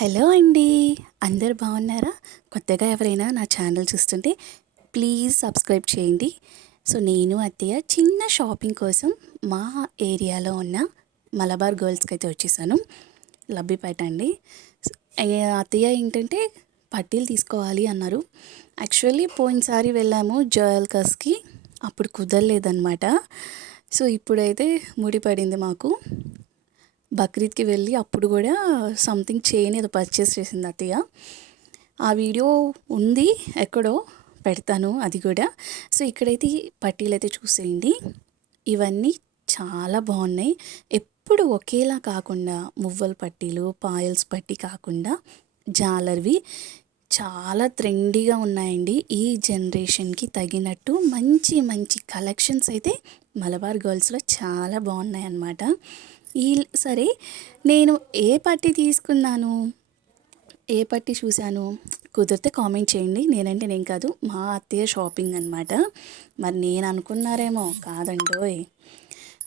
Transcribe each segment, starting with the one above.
Hello అండి. అందరు బాగున్నారా? కొత్తగా ఎవరైనా నా ఛానల్ చూస్తుంటే ప్లీజ్ సబ్స్క్రైబ్ చేయండి. సో నేను అత్తయ్య చిన్న షాపింగ్ కోసం మా ఏరియాలో ఉన్న మలబార్ గర్ల్స్కి అయితే వచ్చేసాను. లబ్బిపేట అండి. అత్తయ్య ఏంటంటే పట్టీలు తీసుకోవాలి అన్నారు. యాక్చువల్లీ పోయినసారి వెళ్ళాము జోయల్కస్కి అప్పుడు కుదరలేదన్నమాట. సో ఇప్పుడైతే ముడి పడింది మాకు. బక్రీద్కి వెళ్ళి అప్పుడు కూడా సంథింగ్ చైన్ ఏదో పర్చేస్ చేసింది అత్తయ్య. ఆ వీడియో ఉంది ఎక్కడో పెడతాను అది కూడా. సో ఇక్కడైతే పట్టీలు అయితే చూసేయండి. ఇవన్నీ చాలా బాగున్నాయి. ఎప్పుడు ఒకేలా కాకుండా మువ్వల పట్టీలు పాయల్స్ పట్టి కాకుండా జాలర్వి చాలా ట్రెండీగా ఉన్నాయండి. ఈ జనరేషన్కి తగినట్టు మంచి మంచి కలెక్షన్స్ అయితే మలబార్ గర్ల్స్లో చాలా బాగున్నాయి అన్నమాట ఈ సరే నేను ఏ పట్టి తీసుకున్నాను? ఏ పట్టి చూశాను? కుదిరితే కామెంట్ చేయండి. నేనంటే నేను కాదు మా అత్తయ్య షాపింగ్ అనమాట మరి నేను అనుకున్నారేమో కాదండోయ్.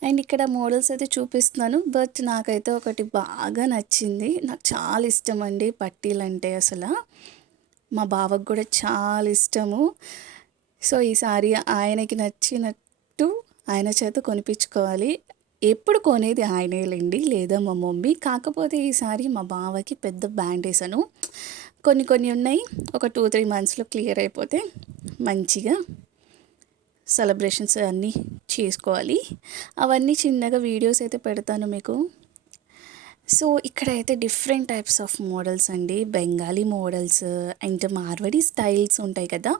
అండ్ ఇక్కడ మోడల్స్ అయితే చూపిస్తున్నాను బట్ నాకైతే ఒకటి బాగా నచ్చింది. నాకు చాలా ఇష్టం అండి పట్టీలు అంటే అసలు. మా బావకు కూడా చాలా ఇష్టము. సో ఈసారి ఆయనకి నచ్చినట్టు ఆయన చేత కొనిపించుకోవాలి. ఎప్పుడు కొనేది ఆయనేలేండి లేదా మా మమ్మీ. కాకపోతే ఈసారి మా బావకి పెద్ద బ్యాండ్ వేసాను కొన్ని కొన్ని ఉన్నాయి. ఒక టూ త్రీ మంత్స్లో క్లియర్ అయిపోతే మంచిగా సెలబ్రేషన్స్ అన్నీ చేసుకోవాలి. అవన్నీ చిన్నగా వీడియోస్ అయితే పెడతాను మీకు. సో ఇక్కడైతే డిఫరెంట్ టైప్స్ ఆఫ్ మోడల్స్ అండి. Bengali models and Marwadi styles ఉంటాయి కదా.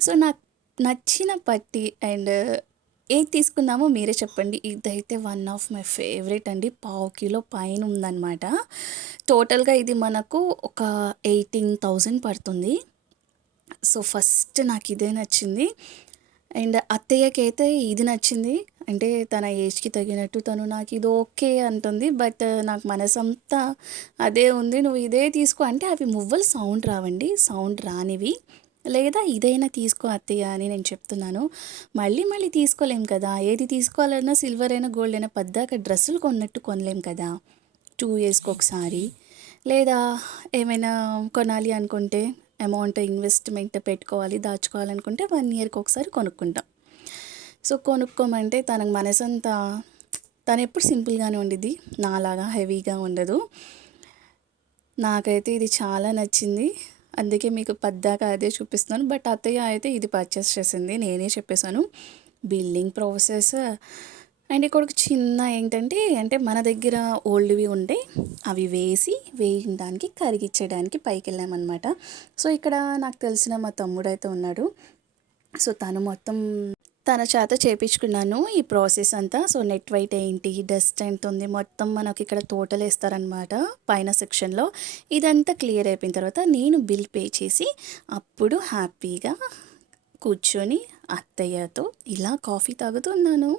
సో నాకు నచ్చిన పట్టి అండ్ ఏది తీసుకున్నామో మీరే చెప్పండి. ఇదైతే వన్ ఆఫ్ మై ఫేవరెట్ అండి. పావు కిలో పైన ఉందన్నమాట. టోటల్గా ఇది మనకు ఒక ఎయిటీన్ థౌజండ్ పడుతుంది. సో ఫస్ట్ నాకు ఇదే నచ్చింది. అండ్ అత్తయ్యకి అయితే ఇది నచ్చింది. అంటే తన ఏజ్కి తగినట్టు తను నాకు ఇది ఓకే అంటుంది. బట్ నాకు మనసంతా అదే ఉంది. నువ్వు ఇదే తీసుకో. అంటే అవి మువ్వలు సౌండ్ రావండి. సౌండ్ రానివి. లేదా ఇదైనా తీసుకో అత్తయ్య అని నేను చెప్తున్నాను. మళ్ళీ మళ్ళీ తీసుకోలేం కదా? ఏది తీసుకోవాలన్నా సిల్వర్ అయినా గోల్డ్ అయినా పద్దాక డ్రెస్సులు కొన్నట్టు కొనలేం కదా? టూ ఇయర్స్కి ఒకసారి. లేదా ఏమైనా కొనాలి అనుకుంటే అమౌంట్ ఇన్వెస్ట్మెంట్ పెట్టుకోవాలి దాచుకోవాలనుకుంటే వన్ ఇయర్కి ఒకసారి కొనుక్కుంటాం. సో కొనుక్కోమంటే తనకు మనసంతా తను ఎప్పుడు సింపుల్గానే ఉండిద్ది. నాలాగా హెవీగా ఉండదు. నాకైతే ఇది చాలా నచ్చింది. అందుకే మీకు పద్దాక అదే చూపిస్తున్నాను. బట్ అత్తయ్య అయితే ఇది పర్చేస్ చేసింది. నేనే చెప్పేశాను. బిల్లింగ్ ప్రాసెస్ అండ్ ఇక్కడ ఒక చిన్న ఏంటంటే అంటే మన దగ్గర ఓల్డ్వి ఉంటే అవి వేసి వేయడానికి కరిగిచ్చేయడానికి పైకి వెళ్ళామన్నమాట. సో ఇక్కడ నాకు తెలిసిన మా తమ్ముడు అయితే ఉన్నాడు. సో తను మొత్తం తన చేత చేపించుకున్నాను ఈ ప్రాసెస్ అంతా. సో నెట్ వైట్ ఏంటి డస్ట్ ఎంత ఉంది మొత్తం మనకి ఇక్కడ తోటలు వేస్తారనమాట పైన సెక్షన్లో. ఇదంతా క్లియర్ అయిపోయిన తర్వాత నేను బిల్ పే చేసి అప్పుడు హ్యాపీగా కూర్చొని అత్తయ్యతో ఇలా కాఫీ తాగుతున్నాను